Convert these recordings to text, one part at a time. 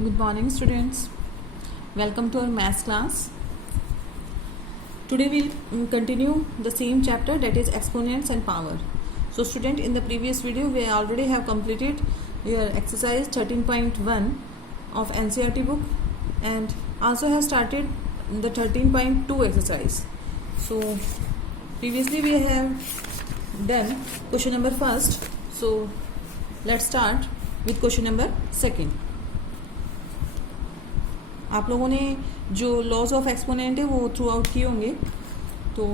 Good morning, students. Welcome to our maths class. Today we'll continue the same chapter, that is exponents and power. So student, in the previous video we already have completed your exercise 13.1 of NCERT book and also have started the 13.2 exercise. So previously we have done question number first. So let's start with question number second. आप लोगों ने जो laws of exponent है वो through out किए होंगे, तो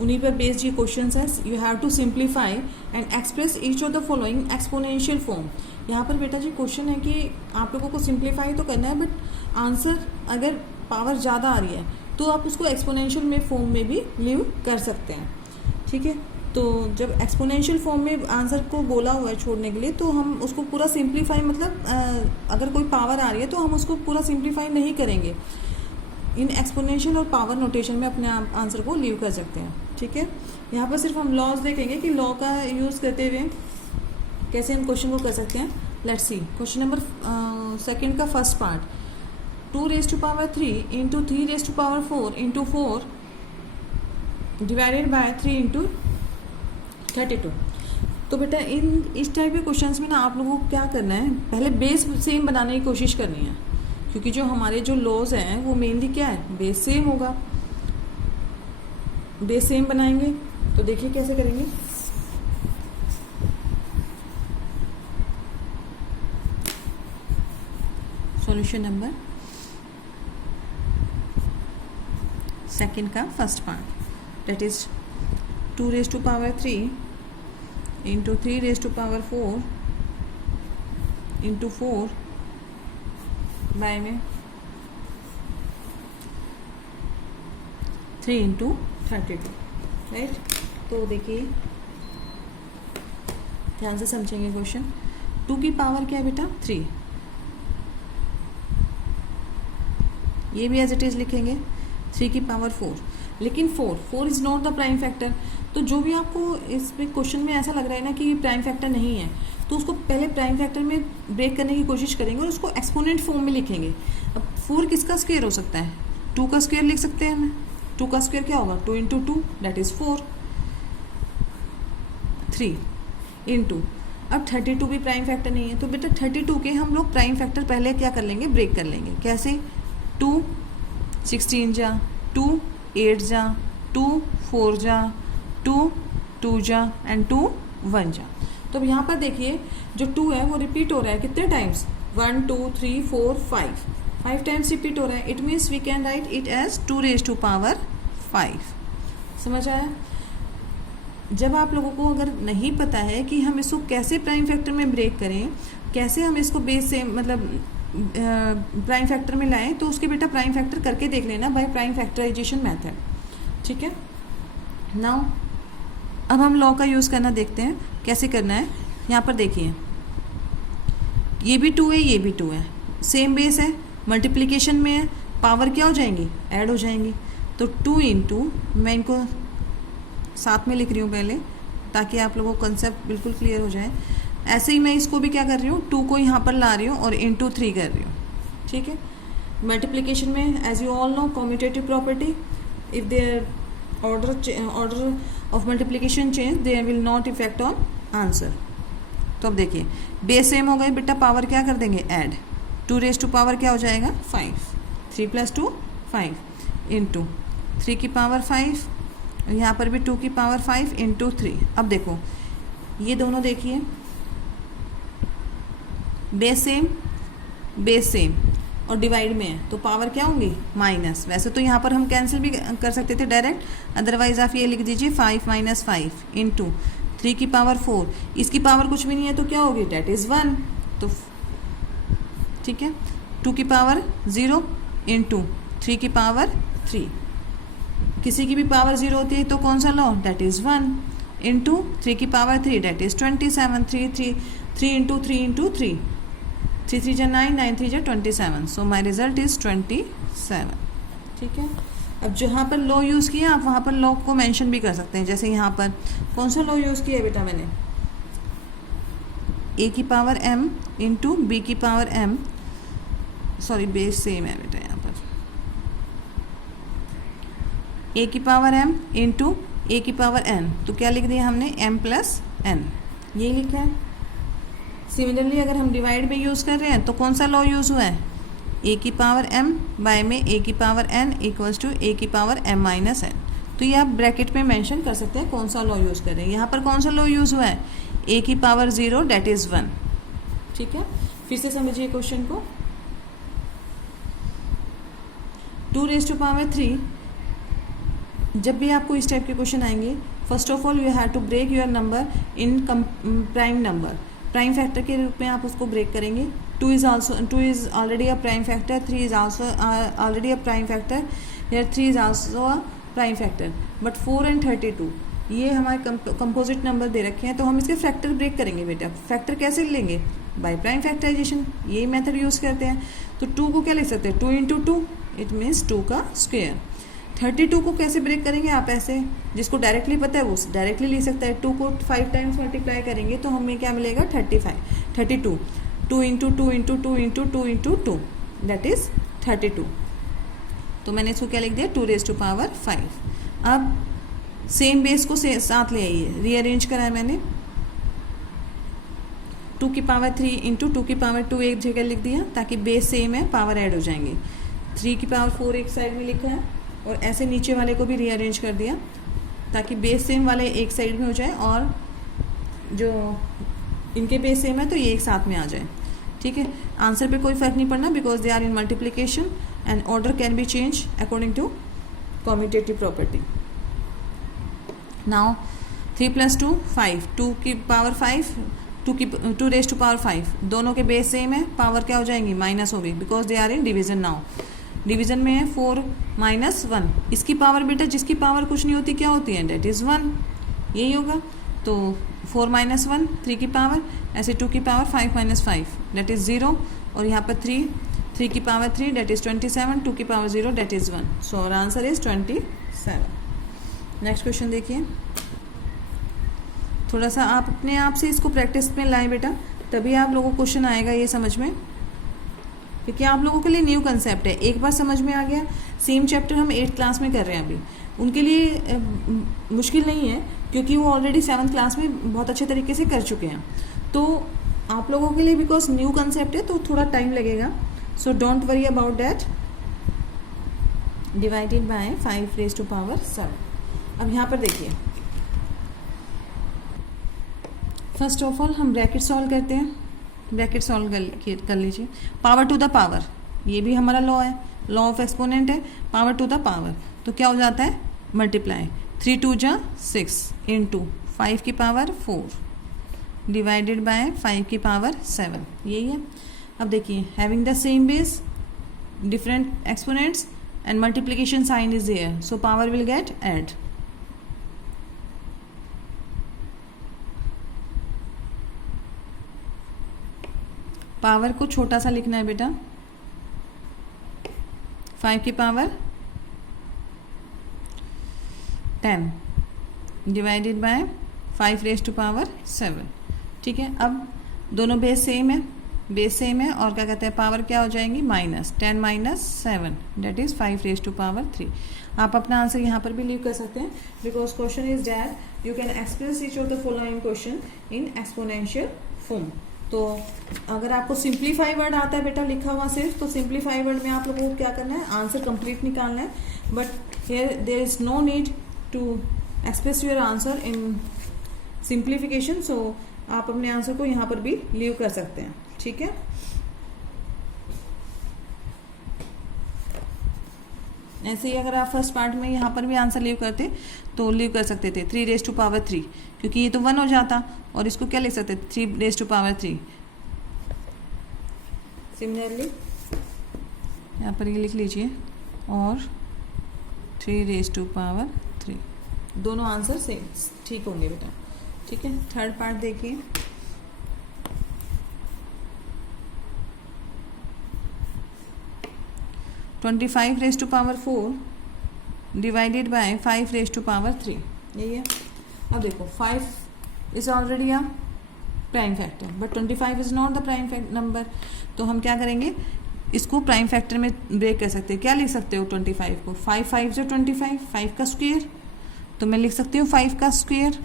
उन्हीं पर बेस्ड ये क्वेश्चंस है. You have to simplify and express each of the following exponential form. यहाँ पर बेटा जी क्वेश्चन है कि आप लोगों को सिंप्लीफाई तो करना है, बट आंसर अगर पावर ज़्यादा आ रही है तो आप उसको एक्सपोनेंशियल में फॉर्म में भी लीव कर सकते हैं. ठीक है, तो जब एक्सपोनेंशियल फॉर्म में आंसर को बोला हुआ है छोड़ने के लिए, तो हम उसको पूरा सिंप्लीफाई मतलब अगर कोई पावर आ रही है तो हम उसको पूरा सिंप्लीफाई नहीं करेंगे. इन एक्सपोनेंशियल और पावर नोटेशन में अपने आंसर को लीव कर सकते हैं. ठीक है, यहाँ पर सिर्फ हम लॉज देखेंगे कि लॉ का यूज़ करते हुए कैसे हम क्वेश्चन को कर सकते हैं. Let's see question number second का first part. 2⁻³ into 3⁻⁴ into 4 divided by 3 into 32. तो बेटा इस टाइप के क्वेश्चंस में ना आप लोगों को क्या करना है, पहले बेस सेम बनाने की कोशिश करनी है, क्योंकि जो हमारे जो लॉज हैं वो मेनली क्या है, बेस सेम होगा. बेस सेम बनाएंगे तो देखिए कैसे करेंगे. सॉल्यूशन नंबर सेकंड का first part, that is 2⁻³ into 3⁻⁴ into 4 by में 3 इंटू 32. राइट, तो देखिए ध्यान से समझेंगे क्वेश्चन. 2 की पावर क्या है बेटा, 3. ये भी एज इट इज लिखेंगे. 3 की पावर 4, लेकिन 4 is not the prime factor. तो जो भी आपको इस क्वेश्चन में ऐसा लग रहा है ना कि प्राइम फैक्टर नहीं है, तो उसको पहले प्राइम फैक्टर में ब्रेक करने की कोशिश करेंगे और उसको एक्सपोनेंट फॉर्म में लिखेंगे. अब 4 किसका स्क्वायर हो सकता है, 2 का स्क्वायर लिख सकते हैं हम. 2 का स्क्वायर क्या होगा, 2 इंटू 2 दैट इज 4. 3 इंटू, अब 32 भी प्राइम फैक्टर नहीं है, तो बेटा 32 के हम लोग प्राइम फैक्टर पहले क्या कर लेंगे, ब्रेक कर लेंगे. कैसे, 2 16 जा, 2 8 जा, 2 4 जा, 2 2 जा एंड 2 1 जा. तो अब यहाँ पर देखिए जो 2 है वो रिपीट हो रहा है कितने टाइम्स, 1 2 3 4 5 टाइम्स रिपीट हो रहा है. It means we can write it as 2⁻⁵. समझ आया. जब आप लोगों को अगर नहीं पता है कि हम इसको कैसे प्राइम फैक्टर में ब्रेक करें, कैसे हम इसको बेस से मतलब प्राइम फैक्टर में लाएं, तो उसके बेटा प्राइम फैक्टर करके देख लेना बाय प्राइम फैक्टराइजेशन मेथड. ठीक है, नाउ अब हम लॉ का यूज़ करना देखते हैं कैसे करना है. यहाँ पर देखिए ये भी 2 है, ये भी 2 है, सेम बेस है, मल्टीप्लिकेशन में है, पावर क्या हो जाएंगी, ऐड हो जाएंगी. तो 2 इंटू, मैं इनको साथ में लिख रही हूँ पहले ताकि आप लोगों को कंसेप्ट बिल्कुल क्लियर हो जाए. ऐसे ही मैं इसको भी क्या कर रही हूँ, 2 को यहाँ पर ला रही हूँ और इंटू 3 कर रही हूँ. ठीक है, मल्टीप्लिकेशन में as you all know commutative property, if their order of multiplication change there will not effect on answer. तो अब देखिए बेस सेम हो गए बेटा, पावर क्या कर देंगे, ऐड. 2⁻⁴ क्या हो जाएगा, 5. 3 + 2 5 इंटू 3 की पावर 5, यहाँ पर भी 2 की पावर 5 इंटू 3. अब देखो ये दोनों देखिए बेस सेम और डिवाइड में है, तो पावर क्या होंगी, माइनस. वैसे तो यहाँ पर हम कैंसिल भी कर सकते थे डायरेक्ट, अदरवाइज आप ये लिख दीजिए 5 - 5 इंटू 3 की पावर 4. इसकी पावर कुछ भी नहीं है तो क्या होगी, डेट इज़ 1. तो ठीक है, 2 की पावर 0 इंटू 3 की पावर 3. किसी की भी पावर 0 होती है तो कौन सा लॉ, डेट इज़ 1 इंटू 3 की power 3 that is 27. 3 into 3 into 3, 3 3 जा 9, 9 3 जा 27. सो माई रिजल्ट इज़ 27. ठीक है, अब जहाँ पर लॉ यूज़ किया आप वहाँ पर लॉ को मेंशन भी कर सकते हैं. जैसे यहाँ पर कौन सा लॉ यूज़ किया बेटा मैंने, a की पावर m इंटू बी की power m sorry base same है बेटा यहाँ पर, ए की पावर m इंटू ए की पावर n, तो क्या लिख दिया हमने m प्लस n, यही लिखा है। सिमिलरली अगर हम डिवाइड में यूज़ कर रहे हैं तो कौन सा लॉ यूज़ हुआ है, ए की पावर m बाय में ए की पावर n इक्वल्स टू ए की पावर m माइनस n। तो ये आप ब्रैकेट में मेंशन कर सकते हैं कौन सा लॉ यूज़ कर रहे हैं। यहाँ पर कौन सा लॉ यूज़ हुआ है, ए की पावर 0 डेट इज़ 1। ठीक है, फिर से समझिए क्वेश्चन को। 2 रेज़ टू पावर 3, जब भी आपको इस टाइप के क्वेश्चन आएंगे, first of all you have to break your number in prime number, prime factor के रूप में आप उसको ब्रेक करेंगे। 2 is already a prime factor, 3 is also already a prime factor, here 3 is also a prime factor, but 4 and 32 ये हमारे composite number दे रखे हैं, तो हम इसके फैक्टर ब्रेक करेंगे बेटा। फैक्टर कैसे लेंगे, बाय प्राइम फैक्टराइजेशन, यही मेथड यूज़ करते हैं। तो 2 को क्या लिख सकते हैं, 2 इंटू 2, इट मीन्स 2 का स्क्वायर। 32 को कैसे ब्रेक करेंगे आप, ऐसे जिसको डायरेक्टली पता है वो डायरेक्टली लिख सकता है। 2 को 5 टाइम्स मल्टीप्लाई करेंगे तो हमें क्या मिलेगा, 32। 2 into 2 into 2 into 2 into 2 that is 32। तो मैंने इसको क्या लिख दिया, 2 रेज़ टू पावर 5। अब सेम बेस को साथ ले आइए, रीअरेंज करा है मैंने। 2 की पावर 3 इंटू 2 की पावर 2 एक जगह लिख दिया ताकि बेस सेम है, पावर ऐड हो जाएंगे। 3 की पावर 4 एक साइड में लिखा है, और ऐसे नीचे वाले को भी रीअरेंज कर दिया ताकि बेस सेम वाले एक साइड में हो जाए और जो इनके बेस सेम है तो ये एक साथ में आ जाए। ठीक है, आंसर पे कोई फर्क नहीं पड़ना because they are in multiplication and order can be change according to commutative property. Now 3 + 2 5, 2 की पावर 5, 2 रेज़ टू पावर 5, दोनों के बेस सेम है, पावर क्या हो जाएंगी, माइनस होगी because they are in division. Now division में है 4 - 1, इसकी पावर बेटा जिसकी पावर कुछ नहीं होती क्या होती है, डेट इज़ 1, यही होगा। तो 4 - 1 3 की पावर, ऐसे 2 की पावर 5 - 5 डेट इज़ 0, और यहाँ पर 3 की पावर 3 डेट इज़ 27, 2 की power 0 that is 1। So our answer is 27। Next question देखिए, थोड़ा सा आप अपने आप से इसको प्रैक्टिस में लाएं बेटा, तभी आप लोगों को क्वेश्चन आएगा ये समझ में, क्योंकि आप लोगों के लिए न्यू कंसेप्ट है। एक बार समझ में आ गया, सेम चैप्टर हम 8th क्लास में कर रहे हैं अभी, उनके लिए मुश्किल नहीं है क्योंकि वो ऑलरेडी 7th क्लास में बहुत अच्छे तरीके से कर चुके हैं। तो आप लोगों के लिए बिकॉज न्यू कंसेप्ट है तो थोड़ा टाइम लगेगा, so don't worry about that. Divided by 5 raise to power 7। अब यहाँ पर देखिए, फर्स्ट ऑफ ऑल हम ब्रैकेट सॉल्व करते हैं। ब्रैकेट सॉल्व कर लीजिए। पावर टू द पावर, ये भी हमारा लॉ है, लॉ ऑफ एक्सपोनेंट है। पावर टू द पावर तो क्या हो जाता है, मल्टीप्लाई 3 × 2 = 6 इंटू 5 की पावर 4 डिवाइडेड बाय 5 की पावर 7, यही है। अब देखिए, having the same base different exponents and multiplication sign is there, so power will get add. Power को छोटा सा लिखना है बेटा, 5 की power 10 divided by 5 raise to power 7। ठीक है, अब दोनों बेस सेम है, और क्या कहते हैं, पावर क्या हो जाएंगी, -10 - 7 that is 5 raise to power 3। आप अपना आंसर यहाँ पर भी लीव कर सकते हैं because question is that you can express each of the following question in exponential form. तो अगर आपको सिंप्लीफाई वर्ड आता है बेटा लिखा हुआ सिर्फ, तो सिंप्लीफाई वर्ड में आप लोगों को क्या करना है, आंसर कंप्लीट निकालना है। But here there is no need to express your answer in simplification, so आप अपने आंसर को यहाँ पर भी लीव कर सकते हैं। ठीक है, ऐसे ही अगर आप फर्स्ट पार्ट में यहाँ पर भी आंसर लीव करते तो लीव कर सकते थे 3 रेज़ टू पावर 3, क्योंकि ये तो 1 हो जाता, और इसको क्या लिख सकते थे, 3 रेज़ टू पावर 3। सिमिलरली यहाँ पर ये लिख लीजिए, और 3 रेज़ टू पावर 3, दोनों आंसर सेम ठीक होंगे बेटा। ठीक है, थर्ड पार्ट देखिए, (25 raise to power 4 divided by 5 raise to power 3, यही है। अब देखो, 5 is already a prime factor but 25 is not the prime number, तो हम क्या करेंगे, इसको प्राइम फैक्टर में ब्रेक कर सकते हैं। क्या लिख सकते हो 25 को, 5 5 जो 25, 5 का स्क्वायर, तो मैं लिख सकती हूँ 5 का स्क्वायर।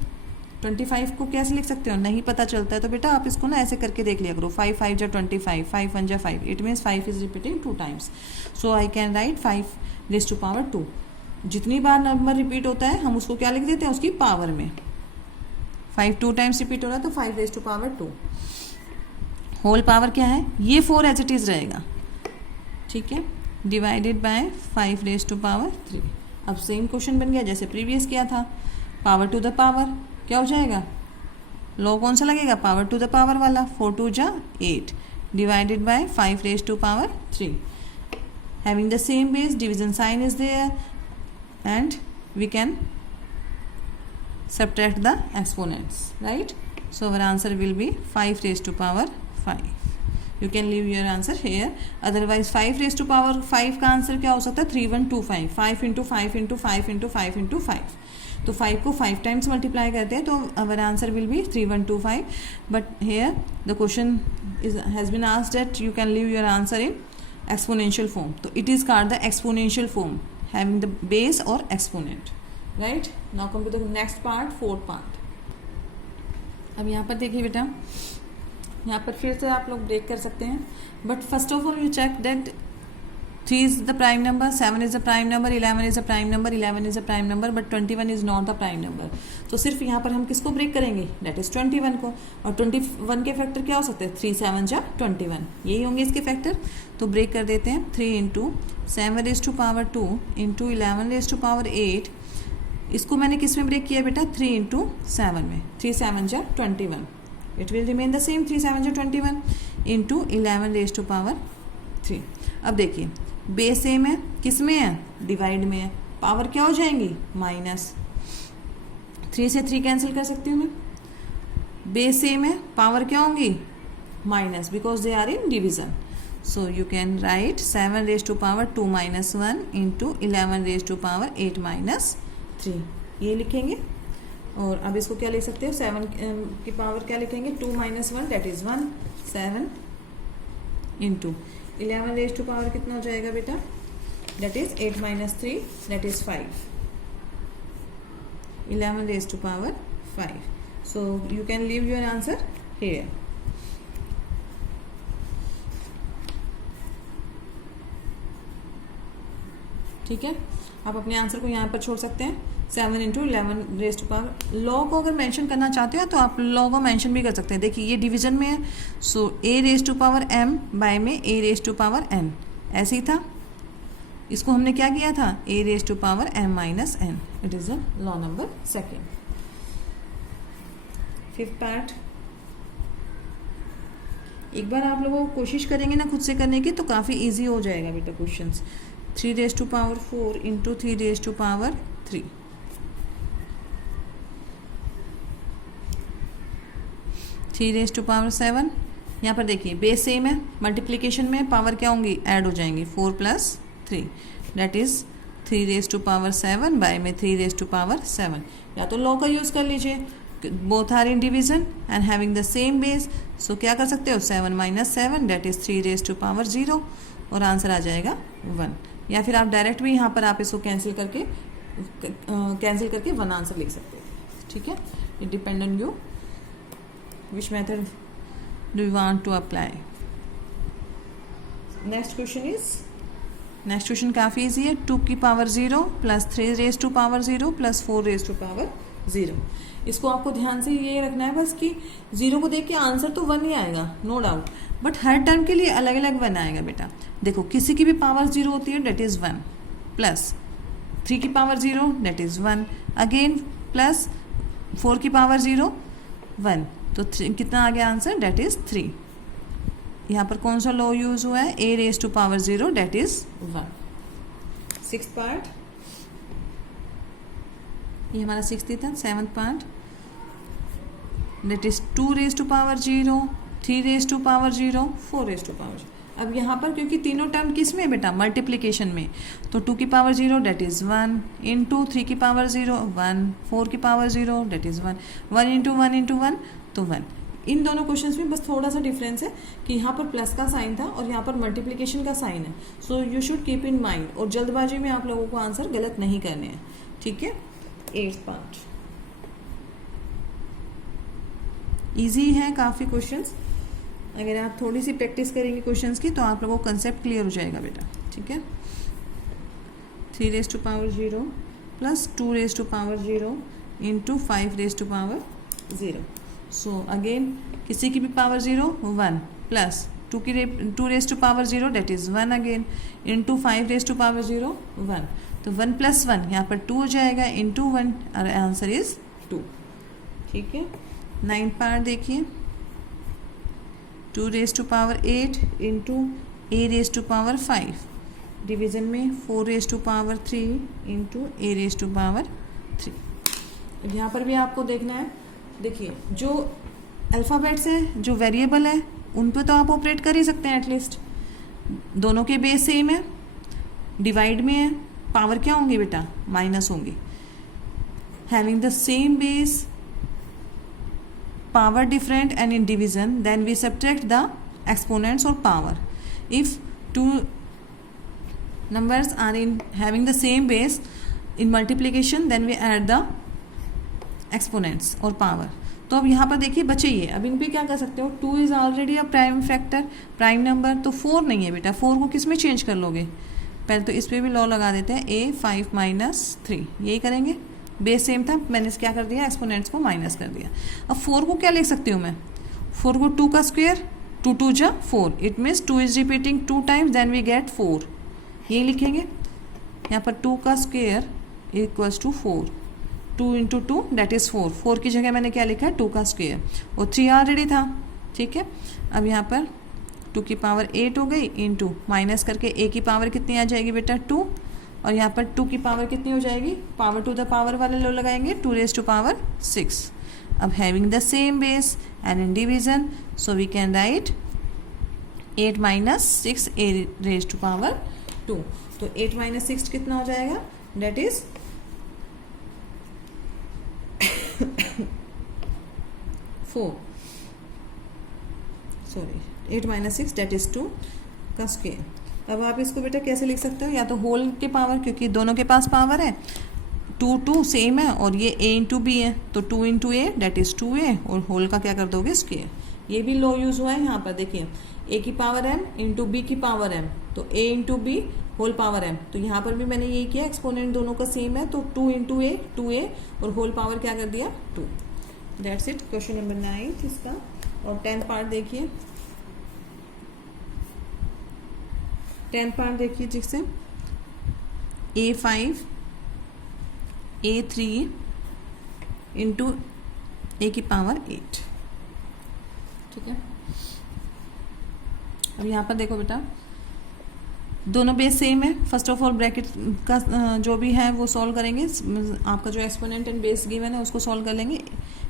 25 को कैसे लिख सकते हो, नहीं पता चलता है तो बेटा आप इसको ना ऐसे करके देख लिया करो, 5 5 जो 25, 5 1 जो 5, it means 5 is repeating 2 times, so I can write 5 raise to power 2। जितनी बार नंबर रिपीट होता है हम उसको क्या लिख देते हैं, उसकी पावर में। 5 2 टाइम्स रिपीट हो रहा है तो 5 raise to power 2। Whole power क्या है, ये 4 एज इट इज़ रहेगा, ठीक है, divided by 5 raise to power 3। अब सेम क्वेश्चन बन गया जैसे प्रीवियस किया था, पावर टू द पावर क्या हो जाएगा, लॉ कौन सा लगेगा, पावर टू द पावर वाला, 4 2 जा 8 divided by 5 raise to power 3। Having the same base, division sign is there and we can subtract the exponents, right? So our answer will be 5 raised to power 5. You can leave your answer here, otherwise 5 raised to power 5 का answer क्या हो सकता है, 3125, 5 into 5 into 5 into 5 into 5। तो 5 को 5 times multiply करते हैं तो our answer will be 3125, but here the question has been asked that you can leave your answer in exponential form, तो it is called the exponential form, having the base or exponent, right? Now come to the next part, fourth part। अब यहाँ पर देखिए बेटा, यहाँ पर फिर से आप लोग ब्रेक कर सकते हैं, but first of all you check that 3 is the prime number, 7 is the prime number, 11 is a prime number, 11 is a prime number, but 21 is not the prime number। तो सिर्फ यहाँ पर हम किसको ब्रेक करेंगे, that is 21 को, और 21 के फैक्टर क्या हो सकते हैं, 3 7 जा 21, यही होंगे इसके फैक्टर। तो ब्रेक कर देते हैं, 3 into 7 raise to power 2 into 11 raise to power 8। इसको मैंने किस में ब्रेक किया बेटा, 3 इंटू 7 में, 3 7 जा 21, it will remain the same, 3 7 जा 21 इंटू 11 रेज़ टू पावर 3। अब देखिए बेस सेम है, किस में है, डिवाइड में है, पावर क्या हो जाएंगी, माइनस, 3 से 3 कैंसिल कर सकती हूँ मैं, बेस सेम है, पावर क्या होंगी, minus, because they are in division. So you can write 7 raise to power 2 minus 1 into 11 raise to power 8 minus 3, ये लिखेंगे। और अब इसको क्या लिख सकते हो, 7 की पावर क्या लिखेंगे, 2 minus 1 that is 1, 7 into 11 raise to power कितना हो जाएगा बेटा, that is 8 minus 3 that is 5, 11 raise to power 5। so you can leave your answer here। ठीक है, आप अपने आंसर को यहाँ पर छोड़ सकते हैं, 7 into 11 raise to power. Law को अगर मेंशन करना चाहते हो तो आप लॉ को मेंशन भी कर सकते हैं। देखिए ये डिवीजन में है, so a raise to power m by में a raise to power n, ऐसे ही था, इसको हमने क्या किया था, a raise to power m minus n, it is the law number 2। Fifth part, एक बार आप लोगों को कोशिश करेंगे ना खुद से करने की तो काफ़ी ईजी हो जाएगा बेटा questions. 3 raise to power 4 into 3 raise to power 3, 3 raise to power 7। यहाँ पर देखिए बेस सेम है, मल्टीप्लिकेशन में पावर क्या होंगी, ऐड हो जाएंगी, 4 + 3 that is 3 raise to power 7 by में 3 रेज़ टू पावर 7। या तो लॉ का यूज़ कर लीजिए, both are in division and having the same base, so क्या कर सकते हो, 7 - 7 that is 3 raise to power 0, और आंसर आ जाएगा 1। या फिर आप डायरेक्ट भी यहाँ पर आप इसको कैंसिल करके 1 आंसर लिख सकते हो, ठीक है, it depend on you which method do you want to apply. Next question काफ़ी ईजी है, 2 की power 0 + 3 raise to power 0 + 4 raise to power 0। इसको आपको ध्यान से ये रखना है बस कि 0 को देख के आंसर तो 1 ही आएगा, नो डाउट, बट हर टर्म के लिए अलग अलग 1 आएगा बेटा। देखो किसी की भी पावर 0 होती है डेट इज़ 1, प्लस 3 की power 0 that is 1, again plus 4 की पावर 0 1, तो कितना आ गया आंसर, डेट इज़ 3। यहाँ पर कौन सा लॉ यूज़ हुआ है, a raise to power 0 that is 1। Sixth part, ये हमारा 6th था। 7th part, that is 2 raise to power 0, 3 raise to power 0, 4 raise to power 0। अब यहाँ पर क्योंकि तीनों टर्म किस में बेटा, मल्टीप्लिकेशन में, तो 2 की पावर 0 डेट इज़ 1 इंटू 3 की पावर 0 1, 4 की power 0 that is 1, 1 into 1 into 1 तो 1, इन दोनों क्वेश्चंस में बस थोड़ा सा डिफरेंस है कि यहाँ पर प्लस का साइन था और यहाँ पर मल्टीप्लिकेशन का साइन है. So you should keep in mind, और जल्दबाजी में आप लोगों को आंसर गलत नहीं करने हैं. ठीक है. 8th पार्ट इजी है काफ़ी क्वेश्चंस. अगर आप थोड़ी सी प्रैक्टिस करेंगे क्वेश्चंस की तो आप लोगों को कंसेप्ट क्लियर हो जाएगा बेटा. ठीक है. 3 raised to power 0 plus 2 raised to power 0 into 5 raised to power 0. So again किसी की भी power 0 1 plus 2 raised to power 0 that is 1 again into 5 raised to power 0 1. तो 1 plus 1 यहाँ पर 2 हो जाएगा into 1. और आंसर इज 2. ठीक है. 9th पार्ट देखिए. 2 raised to power 8 into a raised to power 5. Division में 4 raised to power 3 into a raised to power 3. यहाँ पर भी आपको देखना है. देखिए जो अल्फ़ाबेट्स हैं, जो वेरिएबल है, उन पे तो आप ऑपरेट कर ही सकते हैं एटलीस्ट. दोनों के बेस सेम है, डिवाइड में है, पावर क्या होंगी बेटा? माइनस होंगी. Having the same base, power different and in division, then we subtract the exponents or power. If two numbers are in having the same base in multiplication, then we add the exponents or power. तो अब यहाँ पर देखिए बचे ये. अब इन पे क्या कर सकते हो? 2 is already a prime factor, prime number. तो 4 नहीं है बेटा. 4 को किस में चेंज कर लोगे? पहले तो इस पर भी लॉ लगा देते हैं. a 5 minus 3 यही करेंगे. बेस सेम था, मैंने क्या कर दिया? एक्सपोनेंट्स को माइनस कर दिया. अब 4 को क्या लिख सकती हूँ मैं? 4 को 2 का स्क्वायर, 2 2 जा 4. It means 2 is repeating 2 times, then we get 4. ये लिखेंगे. यहाँ पर 2 का square equals to 4. 2 into 2 that is 4. 4 की जगह मैंने क्या लिखा है? 2 का स्क्वायर. और 3 ऑलरेडी था. ठीक है. अब यहाँ पर 2 की पावर 8 हो गई इंटू माइनस करके a की पावर कितनी आ जाएगी बेटा? 2. और यहाँ पर 2 की पावर कितनी हो जाएगी? पावर टू द पावर वाले लो लगाएंगे. 2 raised to power 6. अब having the same base and in division, so we can write 8 minus 6 a raised to power 2. तो 8 minus 6 कितना हो जाएगा? That is 4. Sorry 8 minus 6 that is 2 का स्क्वायर. अब आप इसको बेटा कैसे लिख सकते हो? या तो होल के पावर, क्योंकि दोनों के पास पावर है. 2 2 सेम है और ये a इंटू बी है, तो 2 into A date is 2a. और होल का क्या कर दोगे? स्क्वायर. ये भी लो यूज हुआ है यहाँ पर. देखिए a की पावर m इंटू बी की पावर m, तो a into B whole power m. तो यहाँ पर भी मैंने यही किया. एक्सपोनेंट दोनों का सेम है, तो 2 इंटू ए 2a और होल पावर क्या कर दिया? 2. That's it. क्वेश्चन नंबर 9 इसका. और 10th पार्ट देखिए. 10th पार्ट देखिए जिससे a5 a3 इंटू ए की पावर 8. ठीक है. अब यहाँ पर देखो बेटा, दोनों बेस सेम है. फर्स्ट ऑफ ऑल ब्रैकेट का जो भी है वो सॉल्व करेंगे. आपका जो एक्सपोनेंट एंड बेस गिवन है उसको सॉल्व कर लेंगे.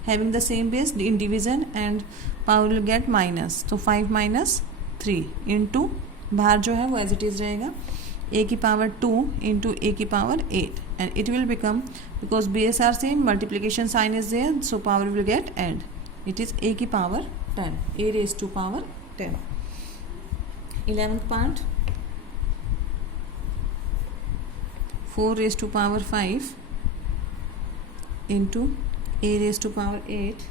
Having the same base in division and power will get minus. तो 5 minus 3 इंटू बाहर जो है वो एज इट इज रहेगा a की पावर 2 इंटू ए की power 8. And it will become, because base are same, multiplication sign is there, so power will get add. It is a की power 10, a raised to power 10. 11th part 4 raised to power 5 into a raised to power 8,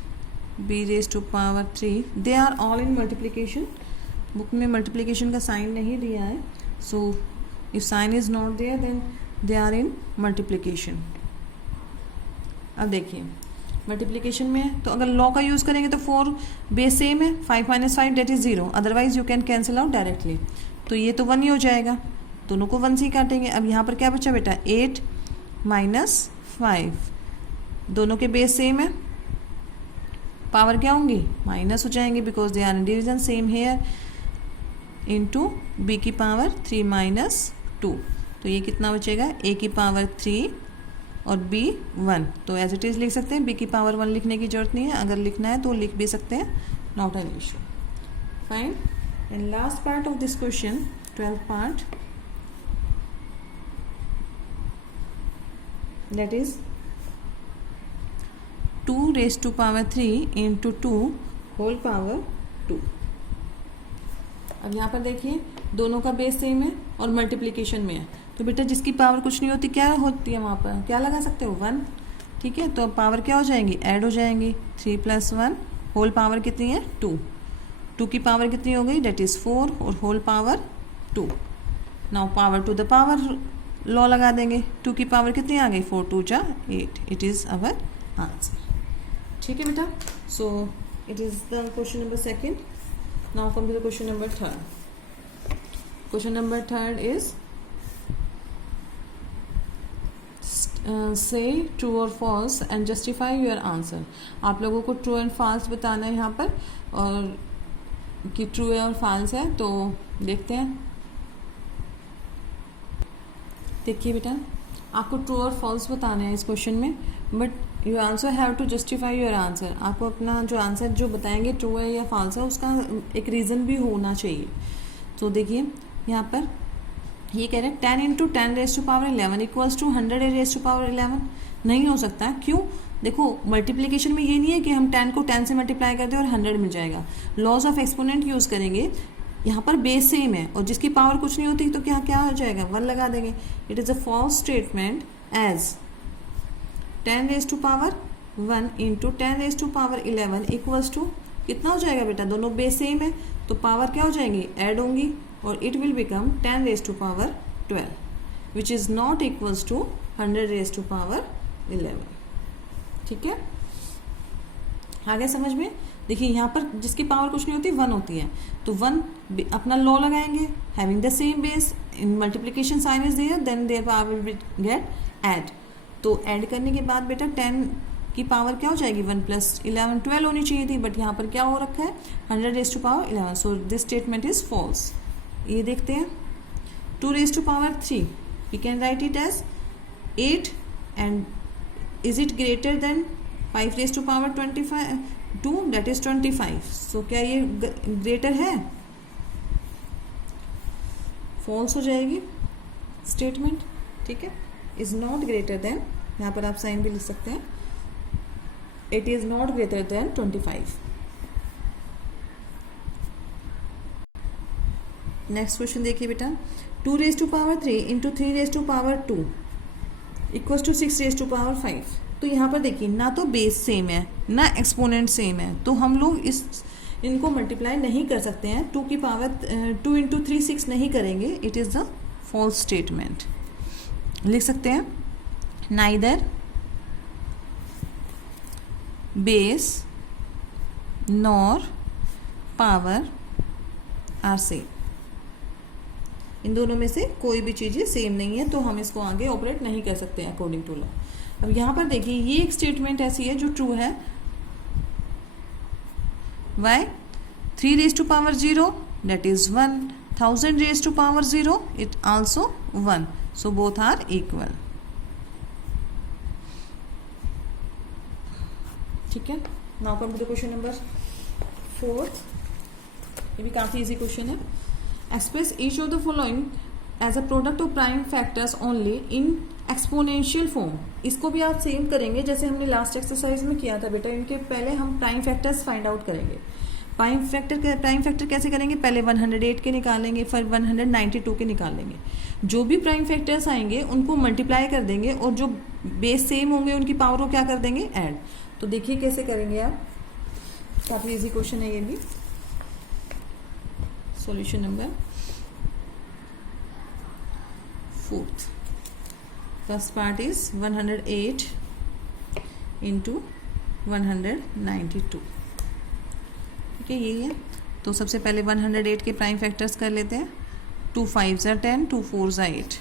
b raised to power 3. They are all in multiplication. Book में multiplication का sign नहीं दिया है. So if sign is not there then they are in multiplication. अब देखिए multiplication में है तो अगर लॉ का यूज़ करेंगे तो 4 बेस सेम है. 5 minus 5 that is 0. Otherwise you can cancel out directly. तो ये तो 1 ही हो जाएगा. दोनों को 1 से ही काटेंगे. अब यहाँ पर क्या बचा बेटा? 8 minus 5. दोनों के बेस सेम है, पावर क्या होंगी? माइनस हो जाएंगे, because they are in division. Same here into b की पावर 3 minus 2. तो ये कितना बचेगा? a की पावर 3 और b 1. तो एज इट इज़ लिख सकते हैं. b की पावर 1 लिखने की जरूरत नहीं है. अगर लिखना है तो लिख भी सकते हैं. Not an issue. Fine. And last part of this question, 12th part, that is 2 raised to power 3 into 2 whole power 2। अब यहाँ पर देखिए दोनों का बेस सेम है और मल्टीप्लिकेशन में है, तो बेटा जिसकी पावर कुछ नहीं होती क्या होती है वहाँ पर, क्या लगा सकते हो 1, ठीक है। तो पावर क्या हो जाएंगी, ऐड हो जाएंगी। 3 + 1 होल पावर कितनी है 2, 2 की पावर कितनी हो गई, डेट इज़ 4 और whole power 2। Now power to the power law लगा देंगे, 2 की पावर कितनी आ गई, 4 2 जा 8, इट इज़ अवर आंसर। ठीक है बेटा, so it is the question number second. Now come to the question number third. Question number third is say true और false and justify your answer. आप लोगों को ट्रू एंड फॉल्स बताना है यहाँ पर, और कि ट्रू है और फॉल्स है, तो देखते हैं। देखिए बेटा आपको ट्रू और फॉल्स बताना है इस क्वेश्चन में, but you also have to justify your answer. आपको अपना जो आंसर जो बताएंगे ट्रू है या फॉल्स है उसका एक रीज़न भी होना चाहिए। तो देखिए यहाँ पर ये कह रहे हैं 10 × 10⁻11 इक्वल्स टू 100⁻11। नहीं हो सकता, क्यों? देखो मल्टीप्लिकेशन में ये नहीं है कि हम 10 को 10 से मल्टीप्लाई कर दें और 100 मिल जाएगा। लॉज ऑफ एक्सपोनेंट यूज़ करेंगे। यहाँ पर बेस सेम है और जिसकी पावर कुछ नहीं होती तो क्या क्या हो जाएगा, 1 लगा देंगे। It is a false statement as 10⁻1 × 10⁻11 equals to कितना हो जाएगा बेटा, दोनों बेस सेम है तो पावर क्या हो जाएंगी, ऐड होंगी, और it will become 10⁻12 which is not equals to 100⁻11। ठीक है, आ गया समझ में? देखिए यहाँ पर जिसकी पावर कुछ नहीं होती 1 होती है, तो 1 अपना लॉ लगाएंगे, having the same base, in multiplication sign is there, then their power will get add. तो ऐड करने के बाद बेटा 10 की पावर क्या हो जाएगी, 1 + 11 12 होनी चाहिए थी, बट यहाँ पर क्या हो रखा है 100⁻11। So this statement is false. ये देखते हैं 2⁻3 we can write it as 8 and is it greater than 5⁻2 that is 25। सो क्या ये ग्रेटर है, फॉल्स हो जाएगी स्टेटमेंट। ठीक है, इज नॉट ग्रेटर देन, यहाँ पर आप साइन भी लिख सकते हैं, it is not greater than 25। Next question देखिए बेटा 2⁻3 × 3⁻2 इक्वल्स टू 6⁻5। तो यहाँ पर देखिए ना तो बेस सेम है ना एक्सपोनेंट सेम है, तो हम लोग इनको मल्टीप्लाई नहीं कर सकते हैं। 2 की पावर 2 × 3 6 नहीं करेंगे, it is the false statement. लिख सकते हैं neither base nor power are same. इन दोनों में से कोई भी चीज़ें सेम नहीं है, तो हम इसको आगे ऑपरेट नहीं कर सकते हैं अकॉर्डिंग टू लॉ। अब यहाँ पर देखिए ये एक स्टेटमेंट ऐसी है जो ट्रू है। Why 3⁻0 that is 1, 1000⁻0 it also 1, so both are equal. ठीक है, now come to the question number 4। ये भी काफ़ी इजी क्वेश्चन है। Express each of the following as a product of prime factors only in exponential form. इसको भी आप same करेंगे जैसे हमने लास्ट एक्सरसाइज में किया था बेटा। इनके पहले हम प्राइम फैक्टर्स फाइंड आउट करेंगे। प्राइम फैक्टर कैसे करेंगे, पहले 108 के निकालेंगे, फिर 192 के निकालेंगे। जो भी प्राइम फैक्टर्स आएंगे उनको मल्टीप्लाई कर देंगे और जो बेस सेम होंगे उनकी पावर को क्या कर देंगे, ऐड। तो देखिए कैसे करेंगे आप, काफ़ी इजी क्वेश्चन है ये भी। Solution number 4th। First part is 108 × 192। ठीक है, यही है। तो सबसे पहले 108 के प्राइम फैक्टर्स कर लेते हैं। 2 5 = 10, 2 4 = 8,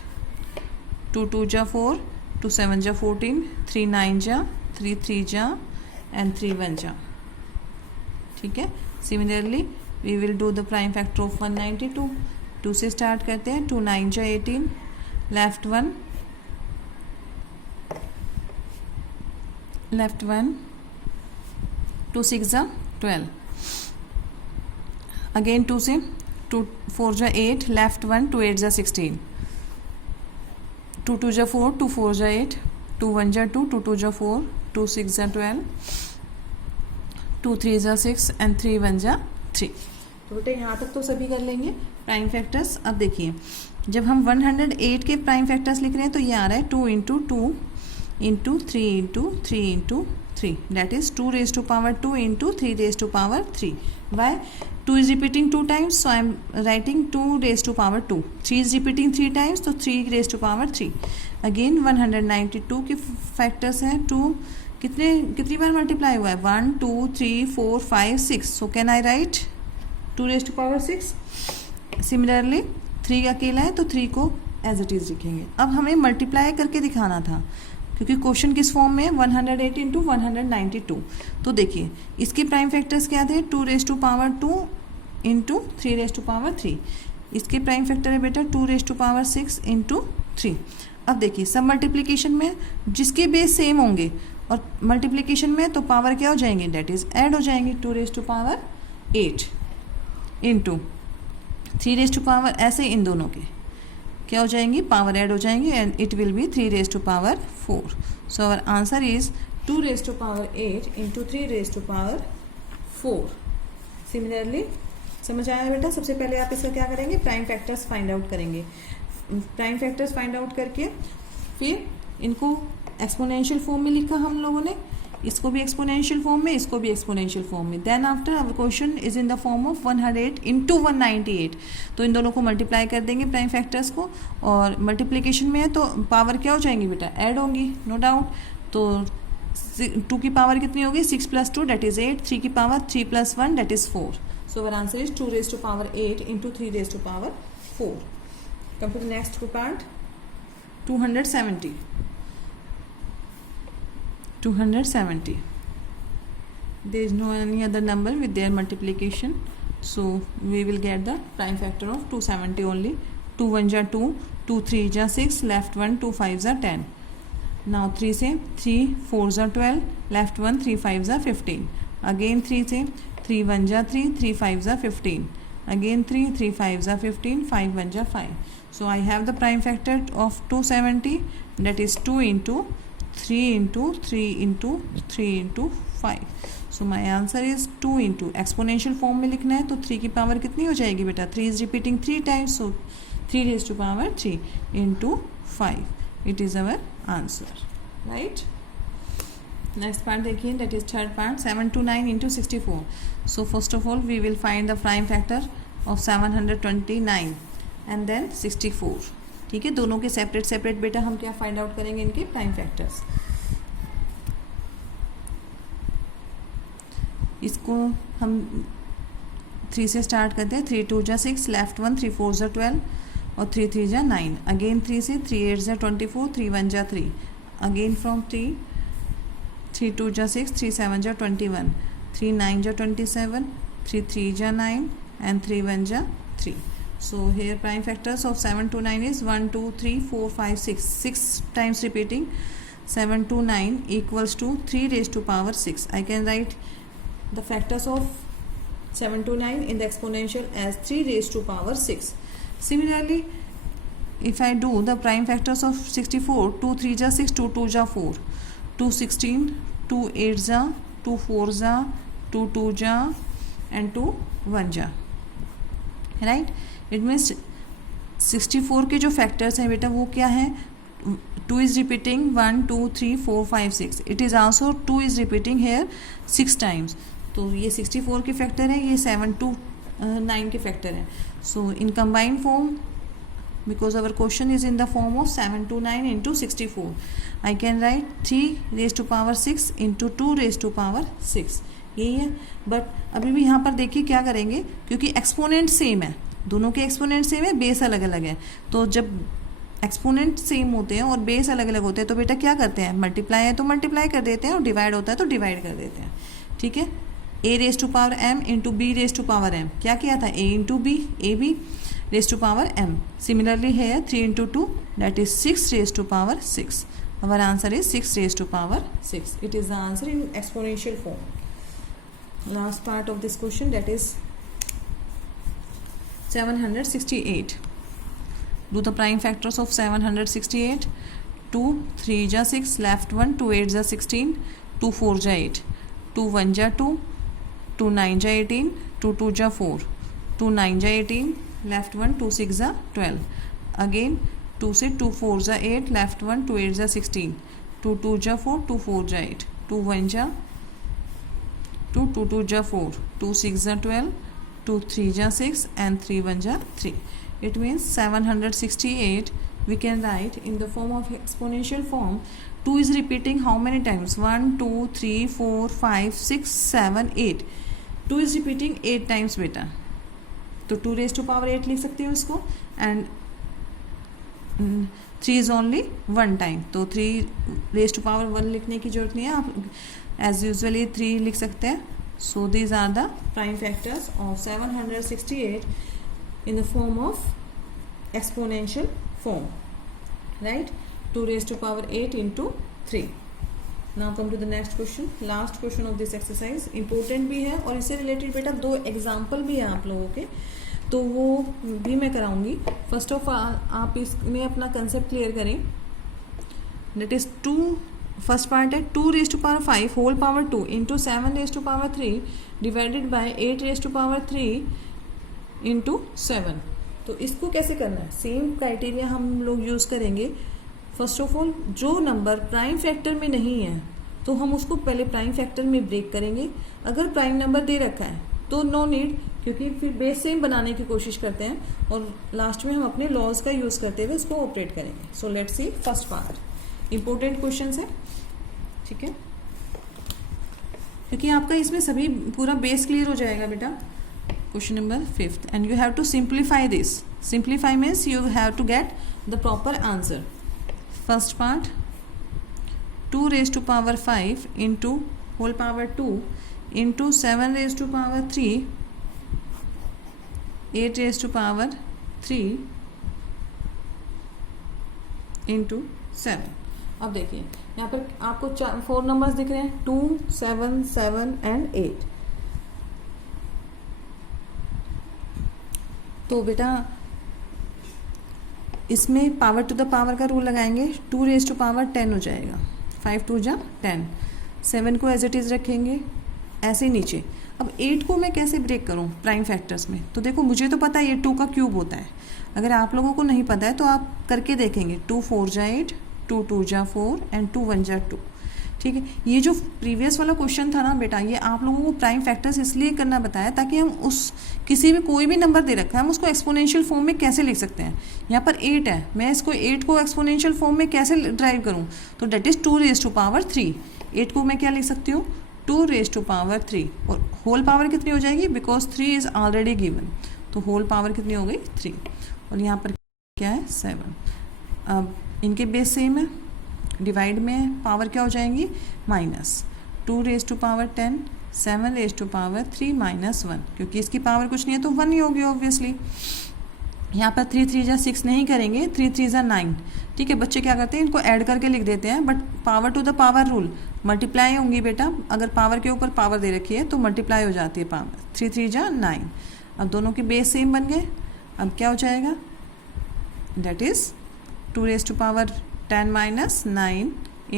2 2 = 4, 2 7 = 14, 3 9 = 3 3 = and 3 1 = ठीक है। Similarly we will do the prime factor of 192। 2 से स्टार्ट करते हैं। 2 9 = 18, लेफ्ट 1 2 6 = 12, अगेन 2 से 2 4 = 8, लेफ्ट 1 2 8 = 16, 2 2 = 4, 2 4 = 8, 2 1 = 2, 2 2 = 4, 2 6 = 12, 2 3 जा 6 एंड 3 1 जा 3। तो बेटा यहाँ तक तो सभी कर लेंगे प्राइम फैक्टर्स। अब देखिए जब हम 108 के प्राइम फैक्टर्स लिख रहे हैं तो ये आ रहा है 2 into 2 into 3 into 3 into 3 that is 2 raise to power 2 into 3 raise to power 3। Why 2 is repeating 2 times, so I am writing 2 raised to power 2. 3 is repeating 3 times, so 3 raised to power 3. Again 192 के factors हैं। 2 कितनी बार multiply हुआ है? 1 2 3 4 5 6, so can I right 2 raised to power 6। Similarly 3 अकेला है तो 3 को as it is लिखेंगे। अब हमें मल्टीप्लाई करके दिखाना था क्योंकि क्वेश्चन किस फॉर्म में है 108 इंटू 192। तो देखिए इसके प्राइम फैक्टर्स क्या थे? 2 raise to power 2 into 3 raise to power 3। इसके प्राइम फैक्टर है बेटा 2 रेज टू पावर 6 इंटू 3। अब देखिए सब मल्टीप्लिकेशन में जिसके बेस सेम होंगे और मल्टीप्लिकेशन में तो पावर क्या हो जाएंगे? डेट इज ऐड हो जाएंगे। 2 raise to power 8 into 3 raise to power, ऐसे इन दोनों के क्या हो जाएंगी? पावर ऐड हो जाएंगे and it will be 3 raise to power 4। So our answer is 2 raise to power 8 into 3 raise to power 4। Similarly समझ आया बेटा? सबसे पहले आप इसका क्या करेंगे? प्राइम फैक्टर्स फाइंड आउट करेंगे। प्राइम फैक्टर्स फाइंड आउट करके फिर इनको एक्सपोनेंशियल फॉर्म में लिखा हम लोगों ने, इसको भी एक्सपोनेंशियल फॉर्म में, इसको भी एक्सपोनेंशियल फॉर्म में। Then after our question is in the form of 108 into 198। तो इन दोनों को मल्टीप्लाई कर देंगे प्राइम फैक्टर्स को, और मल्टीप्लिकेशन में है तो पावर क्या हो जाएंगी बेटा? ऐड होंगी, नो डाउट। तो 2 की पावर कितनी होगी? 6 + 2 दैट इज 8। 3 की power 3 + 1 that is 4। So our answer is 2 raised to power 8 into 3 raised to power 4. Come to the next part. 270. 270. There is no any other number with their multiplication. So we will get the prime factor of 270 only. 2 1 ja 2, 2 3 ja 6, left 1, 2 5 ja 10. Now 3 से 3 4 ja 12, left 1, 3 5 ja 15. Again 3 से 3 1 जा 3, 3 5 जा 15. Again 3 3 5 जा 15, 5 1 जा 5. So I have the prime factor of 270, that is 2 into 3 into 3 into 3 into 5. So my answer is 2 into exponential form में लिखना है तो 3 की पावर कितनी हो जाएगी बेटा? 3 is repeating 3 times, so 3 raised to power 3 into 5. It is our answer, right? Next part देखिए, that is third part, 729 into 64. So first of all we will find the prime factor of 729 and then 64. ठीक है, दोनों के separate separate बेटा हम क्या find out करेंगे? इनके प्राइम फैक्टर्स। इसको हम 3 से स्टार्ट करते हैं। 3 2 जा 6, लेफ्ट 1, 3 4 जा 12 और 3 3 जा 9। अगेन 3 से 3 8 जा 24, 3 1 जा 3। अगेन फ्रॉम 3 2 जा 6, 3 7 जा 21, 3 9 जा 27, 3 3 जा 9 and 3 1 जा 3. So here prime factors of 729 is 1 2 3 4 5 6. 6 times repeating 729 equals to 3 raised to power 6. I can write the factors of 729 in the exponential as 3 raised to power 6. Similarly, if I do the prime factors of 64, 2 3 जा 6, 2 2 जा 4, 2 16, 2 8 जा, 2 4 जा, 2 2 जा and 2 1 जा, right? It means 64 के जो factors हैं बेटा वो क्या है? 2 is repeating 1 2 3 4 5 6. It is also 2 is repeating here 6 times. तो ये 64 के फैक्टर है, ये 7 2 9 के फैक्टर हैं. So in combined form, because our question is in the form of 729 into 64, I can write 3 raised to power 6 into 2 raised to power 6. यही है. But अभी भी यहाँ पर देखिए क्या करेंगे, क्योंकि एक्सपोनेंट सेम है, दोनों के एक्सपोनेंट सेम है, बेस अलग अलग है. तो जब एक्सपोनेंट सेम होते हैं और बेस अलग अलग होते हैं तो बेटा क्या करते हैं? मल्टीप्लाई है तो मल्टीप्लाई कर देते हैं और डिवाइड होता है तो डिवाइड कर देते हैं. ठीक है. a raise to power m into B raise to power m, क्या किया था? a into b, a b raised to power m. Similarly here 3 into 2, that is 6 raised to power 6. Our answer is 6 raised to power 6. It is the answer in exponential form. Last part of this question, that is 768. Do the prime factors of 768. 2 3 ja 6, left 1, 2 8 ja 16, 2 4 ja 8, 2 1 ja 2, 2 9 जा 18, 2 2 जा 4, 2 9 जा 18, left 1, 2 6 जा 12, again 2 से 2 4 जा 8, left 1, 2 8 जा 16, 2 2 जा 4, 2 4 जा 8, 2 1 जा 2, 2 2 जा 4, 2 6 जा 12, 2 3 जा 6 and 3 1 जा 3. It means 768 we can write in the form of exponential form. 2 is repeating how many times? 1 2 3 4 5 6 7 8. 2 is repeating 8 times बेटा, तो 2 raised to power 8 लिख सकते हो इसको, and 3 is only 1 time, तो 3 raised to power 1 लिखने की जरूरत नहीं है, आप as usually 3 लिख सकते हैं. So these are the prime factors of 768 in the form of exponential form, right? 2 raised to power 8 into 3. Now come to the next question, last question of this exercise. Important भी है और इससे related बेटा 2 example भी है आप लोगों के, तो वो भी मैं कराऊंगी. फर्स्ट ऑफ ऑल आप इसमें अपना कंसेप्ट क्लियर करें. दैट इज 2, फर्स्ट पार्ट है 2 raised to power 5 whole power 2 into 7 raised to power 3 divided by 8 raised to power 3 into 7. तो इसको कैसे करना है? सेम क्राइटेरिया हम लोग यूज़ करेंगे. फर्स्ट ऑफ ऑल जो नंबर प्राइम फैक्टर में नहीं है तो हम उसको पहले प्राइम फैक्टर में ब्रेक करेंगे. अगर प्राइम नंबर दे रखा है तो नो नीड, क्योंकि फिर बेस सेम बनाने की कोशिश करते हैं और लास्ट में हम अपने लॉज का यूज़ करते हुए इसको ऑपरेट करेंगे. So let's see first part. Important question है, ठीक है, क्योंकि आपका इसमें सभी पूरा बेस क्लियर हो जाएगा बेटा. Question number 5th, and you have to simplify this. Simplify means you have to get the proper answer. First part 2 raised to power 5 into whole power 2 into 7 raised to power 3, 8 raised to power 3 into 7. अब देखिए यहाँ पर आपको 4 numbers दिख रहे हैं, 2 7 7 and 8. तो बेटा इसमें पावर टू द पावर का रूल लगाएंगे. 2 raised to power 10 हो जाएगा, 5 2 जा 10, 7 को एज इट इज़ रखेंगे ऐसे ही नीचे. अब 8 को मैं कैसे ब्रेक करूं प्राइम फैक्टर्स में? तो देखो मुझे तो पता है ये 2 का क्यूब होता है. अगर आप लोगों को नहीं पता है तो आप करके देखेंगे. 2 4 जा 8, 2 2 जा 4 एंड 2 1 जा 2. ठीक है, ये जो प्रीवियस वाला क्वेश्चन था ना बेटा, ये आप लोगों को प्राइम फैक्टर्स इसलिए करना बताया ताकि हम उस किसी भी कोई भी नंबर दे रखा है हम उसको एक्सपोनेंशियल फॉर्म में कैसे लिख सकते हैं. यहाँ पर 8 है, मैं इसको 8 को एक्सपोनेंशियल फॉर्म में कैसे ड्राइव करूँ? तो date is 2 raised to power 3. 8 को मैं क्या लिख सकती हूँ? 2 raised to power 3. और होल पावर कितनी हो जाएगी? बिकॉज 3 इज़ ऑलरेडी गिवन, तो होल पावर कितनी हो गई? 3. और यहाँ पर क्या है? 7. अब इनके बेस सेम है, डिवाइड में पावर क्या हो जाएंगी? Minus. 2 raised to power 10, 7 raised to power 3 minus 1, क्योंकि इसकी पावर कुछ नहीं है तो 1 ही होगी ऑब्वियसली. यहाँ पर 3 3 जा 6 नहीं करेंगे, 3 3 जा 9. ठीक है, बच्चे क्या करते हैं इनको ऐड करके लिख देते हैं, but power to the power rule multiply होंगी बेटा. अगर पावर के ऊपर पावर दे रखी है तो मल्टीप्लाई हो जाती है पावर. 3 3 जा 9. अब दोनों के बेस सेम बन गए. अब क्या हो जाएगा? That is 2 raised to power 10 minus 9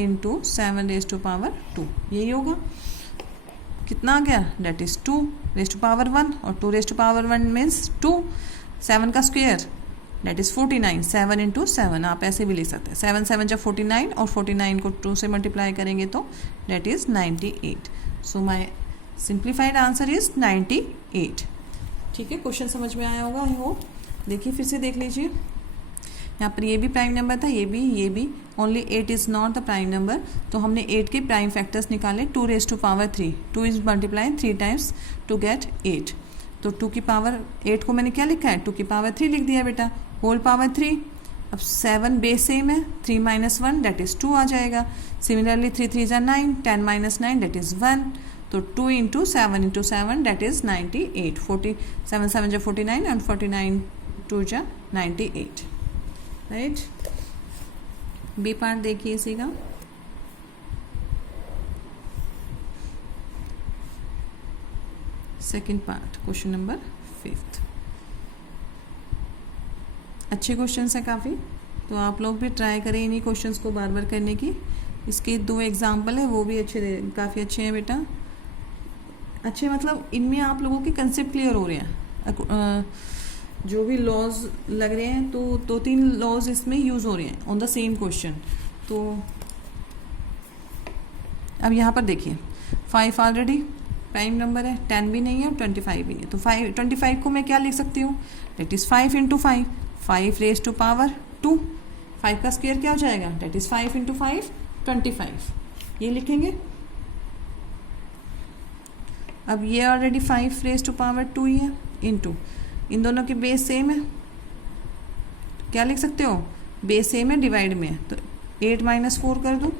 into 7 raised to power 2. यही होगा. कितना आ गया? Date is 2 raised to power 1, और 2 raised to power 1 मीन्स 2. 7 का स्क्वेयर डेट इज़ 49. 7 इंटू 7 आप ऐसे भी ले सकते हैं. 7 7 जब 49, और 49 को 2 से मल्टीप्लाई करेंगे तो that is 98. So my simplified answer is 98. ठीक है, क्वेश्चन समझ में आया होगा आई होप. देखिए फिर से देख लीजिए. यहाँ पर ये भी प्राइम नंबर था, ये भी. Only 8 is not the prime number. तो हमने 8 के प्राइम फैक्टर्स निकाले. 2 raised to power 3. 2 is multiply 3 times to get 8. तो 2 की पावर 8 को मैंने क्या लिखा है? 2 की पावर 3 लिख दिया बेटा. Whole power 3. अब 7 बेस सेम है, 3 minus 1 डेट इज़ 2 आ जाएगा. सिमिलरली 3 3 जा 9, 10 minus 9 डेट इज़ 1. तो 2 इंटू 7 डेट इज़ 98. 47 7 जा 49 एंड 49 2 जा 98. राइट. बी पार्ट देखिए इसी का. Second part question number 5th. अच्छे क्वेश्चंस हैं काफ़ी, तो आप लोग भी ट्राई करें इन्हीं क्वेश्चंस को बार बार करने की. इसके 2 एग्जाम्पल है, वो भी काफ़ी अच्छे हैं बेटा. अच्छे मतलब इनमें आप लोगों के कंसेप्ट क्लियर हो रहे हैं, जो भी लॉज लग रहे हैं तो 2-3 लॉज इसमें यूज़ हो रहे हैं ऑन द सेम क्वेश्चन। तो अब यहाँ पर देखिए 5 ऑलरेडी प्राइम नंबर है, 10 भी नहीं है और 25 भी नहीं है, तो 25 को मैं क्या लिख सकती हूँ, that is 5 into 5, 5 raise to power 2, 5 का स्क्वायर क्या हो जाएगा, डेट इज़ 5 इंटू 5 25, ये लिखेंगे। अब ये ऑलरेडी 5 रेज टू पावर 2 ही है, इंटू इन दोनों के बेस सेम है, क्या लिख सकते हो, बेस सेम है डिवाइड में है, तो 8 माइनस 4 कर दूँ,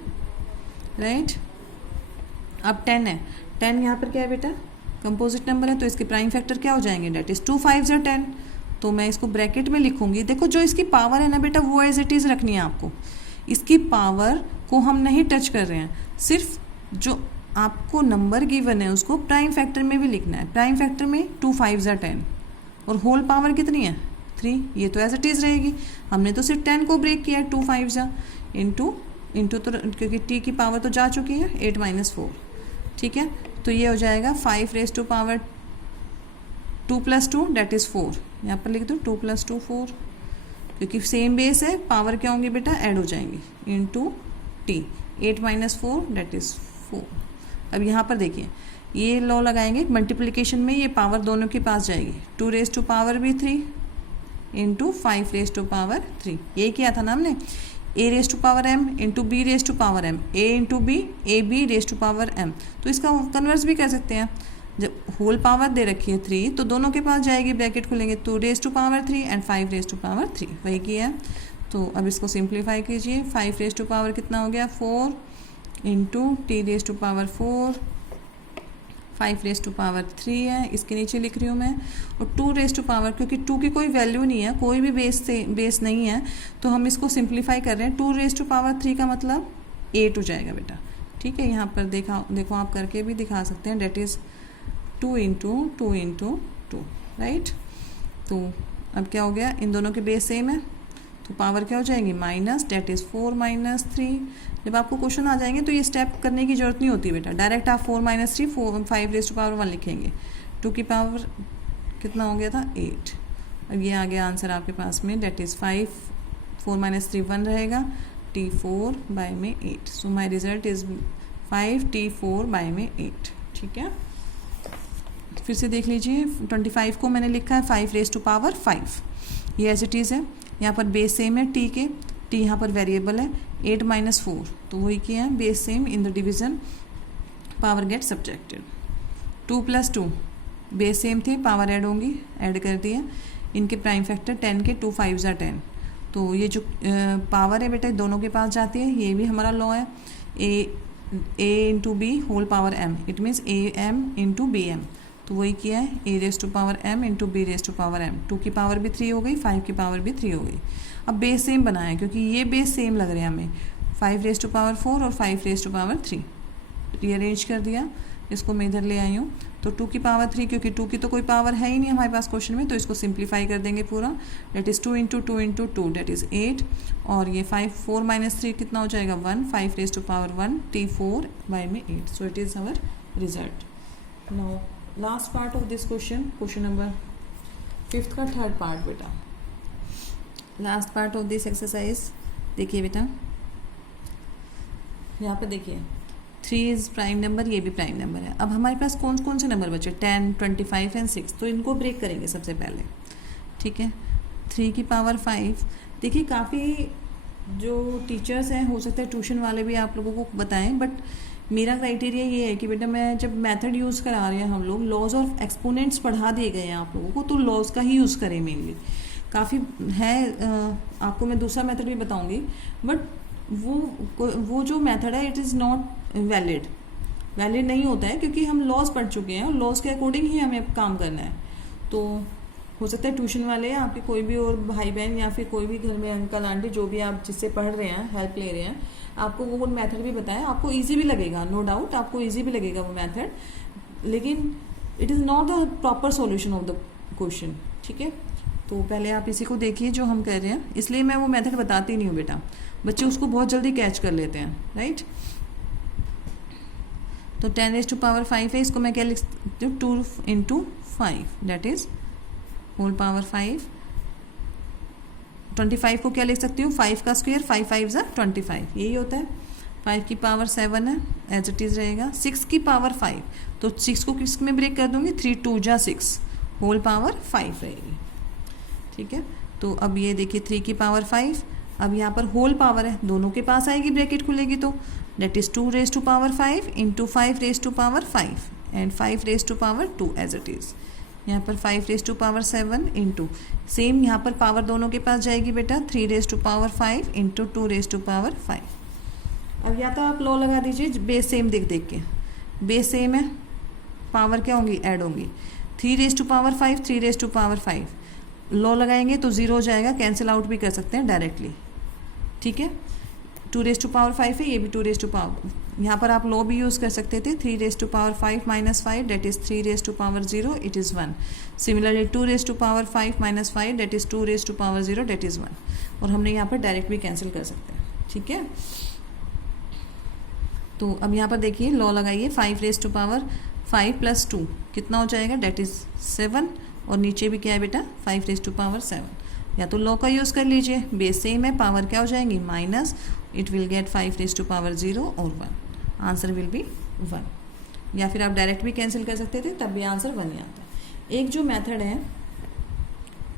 राइट। अब 10 है, 10 यहाँ पर क्या है बेटा, कंपोजिट नंबर है, तो इसके प्राइम फैक्टर क्या हो जाएंगे, डेट इज़ 2 5 0 10, तो मैं इसको ब्रैकेट में लिखूंगी। देखो जो इसकी पावर है ना बेटा वो एज इट इज़ रखनी है आपको, इसकी पावर को हम नहीं टच कर रहे हैं, सिर्फ जो आपको नंबर गिवन है उसको प्राइम फैक्टर में भी लिखना है। प्राइम फैक्टर में 2 5 0 10 और होल पावर कितनी है 3, ये तो एज इट इज़ रहेगी। हमने तो सिर्फ 10 को ब्रेक किया है, 2 5 0 इंटू तो क्योंकि टी की पावर तो जा चुकी है 8 माइनस 4, ठीक है। तो ये हो जाएगा 5 raise to power 2 plus 2 that is 4, यहाँ पर लिख दो 2 प्लस 2 4, क्योंकि सेम बेस है, पावर क्या होंगी बेटा ऐड हो जाएंगी, into T 8 minus 4 date is 4। अब यहाँ पर देखिए ये लॉ लगाएंगे मल्टीप्लिकेशन में, ये पावर दोनों के पास जाएगी, 2 रेज टू पावर भी 3 इंटू 5 रेज टू पावर 3, ये किया था ना हमने, a raise to power m into B raise to power m, a into b a b raise to power m। तो इसका कन्वर्स भी कर सकते हैं, जब होल पावर दे रखी है 3 तो दोनों के पास जाएगी, ब्रैकेट खोलेंगे 2 raise to power 3 and 5 raise to power 3, वही किया है। तो अब इसको सिंप्लीफाई कीजिए, 5 रेज टू पावर कितना हो गया 4 into t raise to power 4, 5 raise to power 3 है, इसके नीचे लिख रही हूँ मैं, और 2 रेज टू पावर, क्योंकि 2 की कोई वैल्यू नहीं है, कोई भी बेस नहीं है, तो हम इसको सिंप्लीफाई कर रहे हैं। 2 रेज टू पावर 3 का मतलब 8 हो जाएगा बेटा, ठीक है। यहाँ पर देखो आप करके भी दिखा सकते हैं, date is 2 into 2 into 2, right. तो अब क्या हो गया, इन दोनों के बेस सेम है, तो पावर क्या हो जाएंगी माइनस, डेट इज़ 4 माइनस 3। जब आपको क्वेश्चन आ जाएंगे तो ये स्टेप करने की जरूरत नहीं होती बेटा, डायरेक्ट आप 4 माइनस 3 5 रेज टू पावर 1 लिखेंगे। 2 की पावर कितना हो गया था 8, अब ये आ गया आंसर आपके पास में, डेट इज़ 5 4 माइनस 3 1 रहेगा, T4 बाय में 8, so my result is 5 T4 by में 8, ठीक है। फिर से देख लीजिए, 25 को मैंने लिखा है 5 रेज टू पावर 5, ये एज इट इज़ है, यहाँ पर बेस सेम है टी के, टी यहाँ पर वेरिएबल है 8 माइनस 4, तो वही किया है, base same in the division power get subtracted. 2 plus 2 base same थे, पावर ऐड होंगी, ऐड कर दिया, इनके प्राइम फैक्टर 10 के 2 5 ज़ा 10, तो ये जो पावर है बेटा दोनों के पास जाती है, ये भी हमारा लॉ है, A into B whole power M, it means A M into B M, तो वही किया है, A raise to power m into B raise to power m। 2 की पावर भी 3 हो गई, 5 की पावर भी 3 हो गई। अब बेस सेम बनाएं, क्योंकि ये बेस सेम लग रहे हैं हमें, 5 रेज टू पावर 4 और 5 रेज टू पावर 3, रीअरेंज कर दिया, इसको मैं इधर ले आई हूँ, तो 2 की पावर 3, क्योंकि 2 की तो कोई पावर है ही नहीं हमारे पास क्वेश्चन में, तो इसको सिंप्लीफाई कर देंगे पूरा, date is 2 into 2 into 2 that is 8, और ये 4 माइनस 3 कितना हो जाएगा 1, 5 raise to power 1 T4 by में 8, so it is our result. Now last part of this question number 5th का 3rd पार्ट बेटा, last part of this exercise. देखिए बेटा यहाँ पे देखिए 3 इज़ प्राइम नंबर, ये भी प्राइम नंबर है। अब हमारे पास कौन कौन से नंबर बचे, 10 25 एंड 6, तो इनको ब्रेक करेंगे सबसे पहले, ठीक है। 3 की पावर 5, देखिए काफ़ी जो टीचर्स हैं हो सकता है ट्यूशन वाले भी आप लोगों को बताएं, बट मेरा क्राइटेरिया ये है कि बेटा मैं जब मेथड यूज़ करा रहे हैं हम लोग, लॉज ऑफ एक्सपोनेंट्स पढ़ा दिए गए हैं आप लोगों को, तो लॉज का ही यूज़ करें मेनली। काफ़ी है, आपको मैं दूसरा मेथड भी बताऊंगी, बट वो जो मेथड है इट इज़ नॉट वैलिड नहीं होता है, क्योंकि हम लॉज पढ़ चुके हैं और लॉज के अकॉर्डिंग ही हमें काम करना है। तो हो सकता है ट्यूशन वाले आपके कोई भी और भाई बहन या फिर कोई भी घर में अंकल आंटी जो भी आप जिससे पढ़ रहे हैं, हेल्प ले रहे हैं, आपको वो मेथड भी बताएं, आपको इजी भी लगेगा, नो डाउट आपको इजी भी लगेगा वो मेथड, लेकिन it is not the proper solution of the question, ठीक है। तो पहले आप इसी को देखिए जो हम कर रहे हैं, इसलिए मैं वो मेथड बताती नहीं हूँ बेटा, बच्चे उसको बहुत जल्दी कैच कर लेते हैं, राइट। तो 10⁵ है, इसको मैं क्या लिख सकती हूँ 2 × 5 दैट इज होल पावर 5। 25 को क्या लिख सकती हूँ 5 का स्क्वायर, 5 5 ज़ा 25 यही होता है। 5 की पावर 7 है एज इट इज़ रहेगा। 6 की पावर 5 तो 6 को किस में ब्रेक कर दूंगी 3 2 × 6 होल पावर 5 रहेगी। ठीक है, तो अब ये देखिए 3 की पावर 5, अब यहाँ पर होल पावर है दोनों के पास आएगी, ब्रैकेट खुलेगी तो that is 2⁵ into 5⁵ and 5⁵ as it is. यहाँ पर 5⁵ इंटू सेम यहाँ पर पावर दोनों के पास जाएगी बेटा 3⁵ इंटू 2⁵। अब या तो आप लॉ लगा दीजिए बेस सेम देख देख के, बेस सेम है पावर क्या होंगी ऐड होंगी 3⁵ 3⁵ लॉ लगाएंगे तो 0 हो जाएगा, कैंसिल आउट भी कर सकते हैं डायरेक्टली। ठीक है, 2⁵ है, ये भी 2⁵, यहाँ पर आप लॉ भी यूज़ कर सकते थे 3⁵ -5 that is 3⁻0 it is 1। Similarly 2⁵ -5 that is 2⁻0 date is 1, और हमने यहाँ पर डायरेक्ट भी कैंसिल कर सकते हैं। ठीक है, तो अब यहाँ पर देखिए लॉ लगाइए 5⁵ + 2 कितना हो जाएगा डेट इज़ 7, और नीचे भी क्या है बेटा 5⁵7। या तो लॉ का यूज़ कर लीजिए, बेस सेम है, पावर क्या हो जाएंगी माइनस, इट विल गेट 5⁵0 और 1, आंसर विल बी 1। या फिर आप डायरेक्ट भी कैंसिल कर सकते थे, तब भी आंसर 1 ही आता है। एक जो मेथड है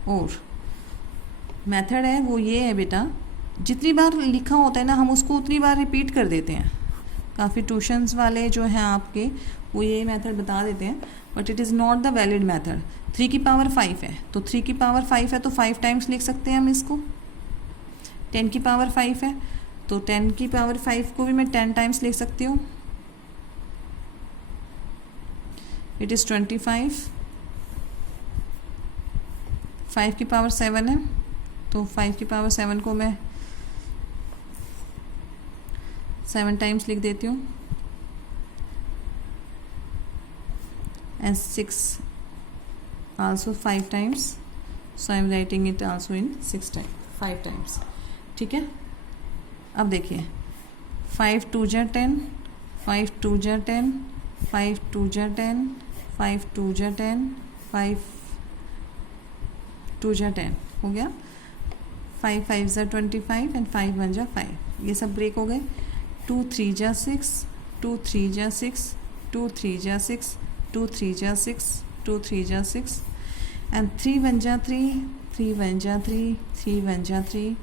और मेथड है वो ये है बेटा, जितनी बार लिखा होता है ना हम उसको उतनी बार रिपीट कर देते हैं। काफ़ी ट्यूशन्स वाले जो हैं आपके वो ये मेथड बता देते हैं, but it is not the valid method. 3 की पावर 5 है तो 3 की पावर 5 है तो 5 टाइम्स लिख सकते हैं हम इसको। 10 की पावर 5 है तो 10 की पावर 5 को भी मैं 10 टाइम्स लिख सकती हूँ, इट इज़ 25। 5 की पावर 7 है तो 5 की पावर 7 को मैं 7 टाइम्स लिख देती हूँ, and 6 also 5 times, so I am writing it also in 5 times। ठीक है, अब देखिए 5 2 × 10, 5 2 × 10, 5 2 × 10, 5 2 × 10, 5 2 × 10 हो गया, 5 5 ज़ा 25 एंड 5 1 ज़ा 5, ये सब ब्रेक हो गए। 2 3 ज़ा 6, 2 3 ज़ा 6, 2 3 ज़ा 6, 2 3 ज़ा 6, 2 3 ज़ा 6 and 3 1 ज़ा 3, 3 1 ज़ा 3, 3 1 ज़ा 3,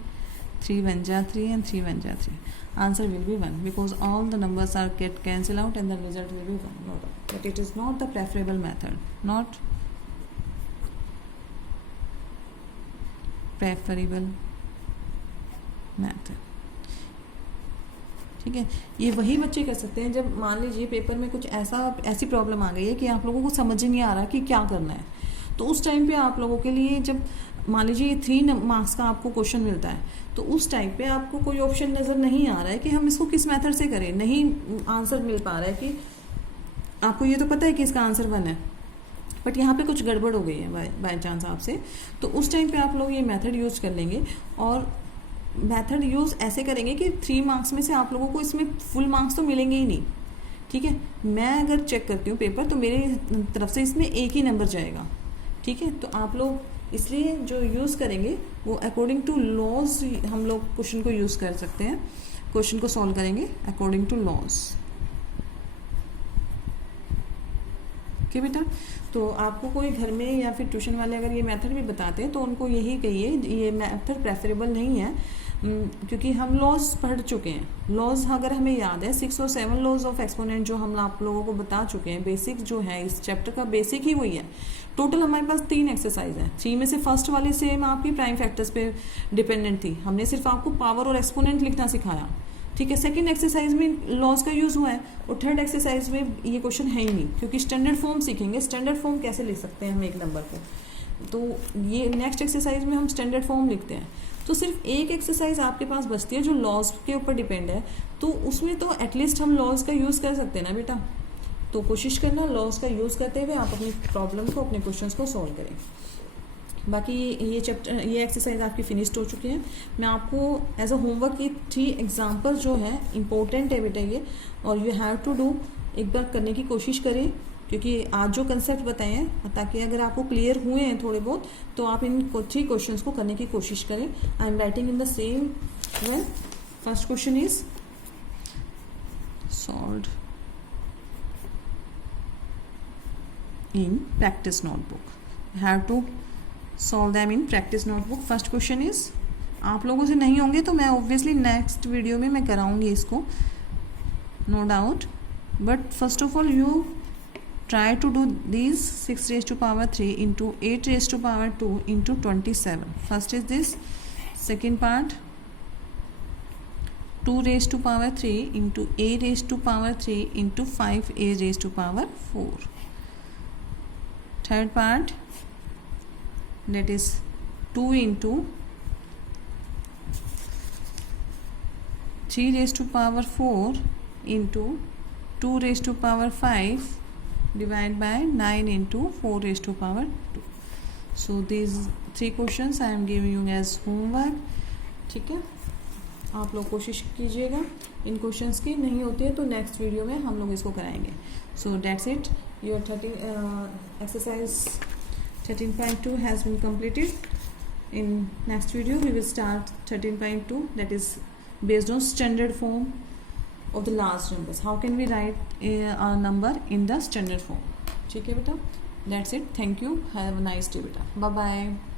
3 1 ज़ा 3 and 3 1 ज़ा 3। Answer will be 1 because all the numbers are get cancelled out and the result will be 1. No, but it is not the preferable method. Not preferable method. ठीक है, ये वही बच्चे कर सकते हैं जब मान लीजिए पेपर में कुछ ऐसी प्रॉब्लम आ गई है कि आप लोगों को समझ ही नहीं आ रहा कि क्या करना है। तो उस टाइम पे आप लोगों के लिए जब मान लीजिए 3 मार्क्स का आपको क्वेश्चन मिलता है तो उस टाइम पे आपको कोई ऑप्शन नज़र नहीं आ रहा है कि हम इसको किस मेथड से करें, नहीं आंसर मिल पा रहा है कि आपको ये तो पता है कि इसका आंसर 1 है बट यहाँ पे कुछ गड़बड़ हो गई है बाय चांस आपसे, तो उस टाइम पे आप लोग ये मेथड यूज़ कर लेंगे। और मेथड यूज़ ऐसे करेंगे कि 3 मार्क्स में से आप लोगों को इसमें फुल मार्क्स तो मिलेंगे ही नहीं। ठीक है, मैं अगर चेक करती हूँ पेपर तो मेरी तरफ से इसमें एक ही नंबर जाएगा। ठीक है, तो आप लोग इसलिए जो यूज़ करेंगे वो अकॉर्डिंग टू लॉज हम लोग क्वेश्चन को यूज़ कर सकते हैं, क्वेश्चन को सॉल्व करेंगे अकॉर्डिंग टू लॉज। ओके बेटा, तो आपको कोई घर में या फिर ट्यूशन वाले अगर ये मेथड भी बताते हैं तो उनको यही कहिए ये मेथड प्रेफरेबल नहीं है, क्योंकि हम लॉज पढ़ चुके हैं। लॉज अगर हमें याद है 6 और 7 लॉज ऑफ एक्सपोनेंट जो हम आप लोगों को बता चुके हैं, बेसिक जो है इस चैप्टर का बेसिक ही वही है। टोटल हमारे पास 3 एक्सरसाइज है, 3 में से फर्स्ट वाली सेम आपकी प्राइम फैक्टर्स पे डिपेंडेंट थी, हमने सिर्फ आपको पावर और एक्सपोनेंट लिखना सिखाया। ठीक है, सेकंड एक्सरसाइज में लॉज का यूज़ हुआ है और थर्ड एक्सरसाइज में ये क्वेश्चन है ही नहीं, क्योंकि स्टैंडर्ड फॉर्म सीखेंगे। स्टैंडर्ड फॉर्म कैसे लिख सकते हैं हम एक नंबर को, तो ये नेक्स्ट एक्सरसाइज में हम स्टैंडर्ड फॉर्म लिखते हैं। तो सिर्फ एक एक्सरसाइज आपके पास बचती है जो लॉज के ऊपर डिपेंड है, तो उसमें तो एटलीस्ट हम लॉज का यूज़ कर सकते हैं ना बेटा। तो कोशिश करना लॉज का यूज़ करते हुए आप अपनी प्रॉब्लम को, अपने क्वेश्चंस को सॉल्व करें। बाकी ये चैप्टर, ये एक्सरसाइज आपकी फिनिश्ड हो चुकी है। मैं आपको एज अ होमवर्क ये 3 एग्जाम्पल जो है इंपॉर्टेंट है बेटा ये, और यू हैव टू डू एक बार करने की कोशिश करें, क्योंकि आज जो कंसेप्ट बताए हैं, ताकि अगर आपको क्लियर हुए हैं थोड़े बहुत, तो आप इन 3 क्वेश्चंस को करने की कोशिश करें. I am writing in the same way. First question is solved in practice notebook. You have to solve them in practice notebook. First question is, आप लोगों से नहीं होंगे तो मैं obviously next video में मैं कराऊंगी इसको, no doubt. But first of all you try to do these 6 raised to power 3 into 8 raised to power 2 into 27. First is this. Second part, 2 raised to power 3 into a raised to power 3 into 5a raised to power 4. Third part, that is 2 into 3 raised to power 4 into 2 raised to power 5 divided by 9 into 4 raised to power 2. So these 3 questions I am giving you as homework. ठीक है, आप लोग कोशिश कीजिएगा. इन questions की नहीं होती है तो नेक्स्ट वीडियो में हम लोग इसको कराएंगे. So that's it. Your exercise 13.2 has been completed. In next video we will start 13.2, that is based on standard form of the last numbers. How can we write a number in the standard form? ठीक है बेटा, that's it. Thank you. Have a nice day बेटा. Bye bye.